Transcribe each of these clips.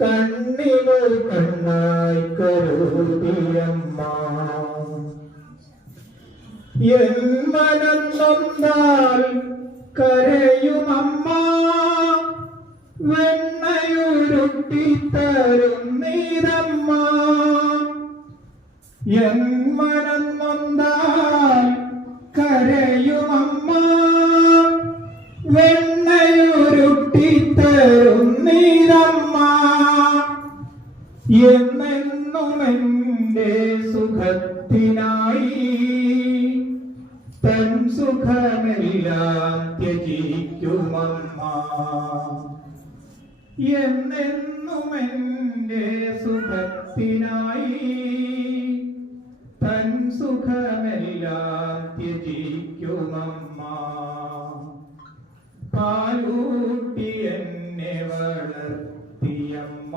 കണ്ണിന് കണ്ണായി കരുതിയമ്മ. എൻ മനം നൊന്നാൽ കരയുമമ്മ. വെണ്ണയുരുട്ടിത്തരും നീരമ്മ എൻ മനം നൊന്താൽ വെണ്ണയുരുട്ടി തരും നീരമ്മ. എന്നെന്നും എന്റെ സുഖത്തിനായി തൻ സുഖമെല്ലാം ത്യജിക്കുമമ്മ. എന്നെന്നും എന്റെ സുഖത്തിനായി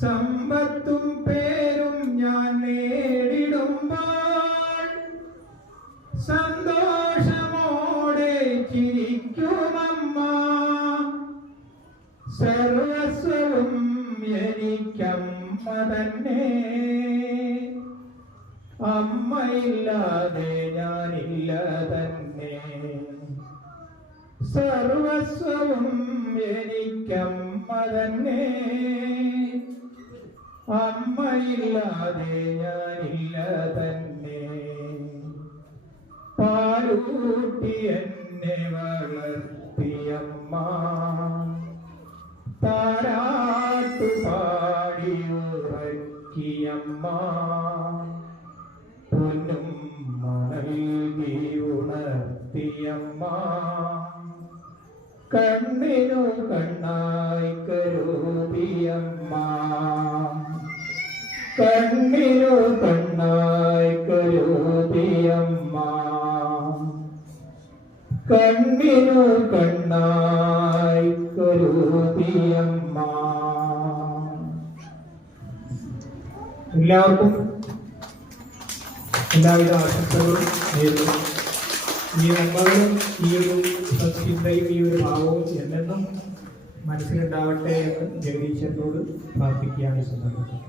സമ്പത്തും പേരും ഞാൻ നേടിടുമ്പോൾ സന്തോഷമോടെ ചിരിക്കുമമ്മ. സർവസ്വവും എനിക്കമ്മ തന്നെ. അമ്മയില്ലാതെ ഞാനില്ല അമ്മയില്ലാതെ ഞാനില്ല തന്നെ പാലൂട്ടി എന്നെ വളർത്തിയമ്മ. താരാട്ടു പാടി ഉറക്കിയമ്മ. പൊന്നും മണൽ ഉണർത്തിയമ്മ. കണ്ണിനു കണ്ണായി കരൂപിയമ്മ കണ്ണിനു കണ്ണായി കരൂപിയമ്മ കണ്ണിനു കണ്ണായി കരൂപിയമ്മ എല്ലാവർക്കും എല്ലാവിധ ആശംസകളും നേരുന്നു. ഈ നന്മകളും ഈ ഒരു ചിന്തയും ഈ ഒരു ഭാവവും എന്നെന്നും മനസ്സിലുണ്ടാവട്ടെ എന്ന് ജഗദീശനോട് പ്രാർത്ഥിക്കുകയാണ് ഈ സന്ദർഭത്തിൽ.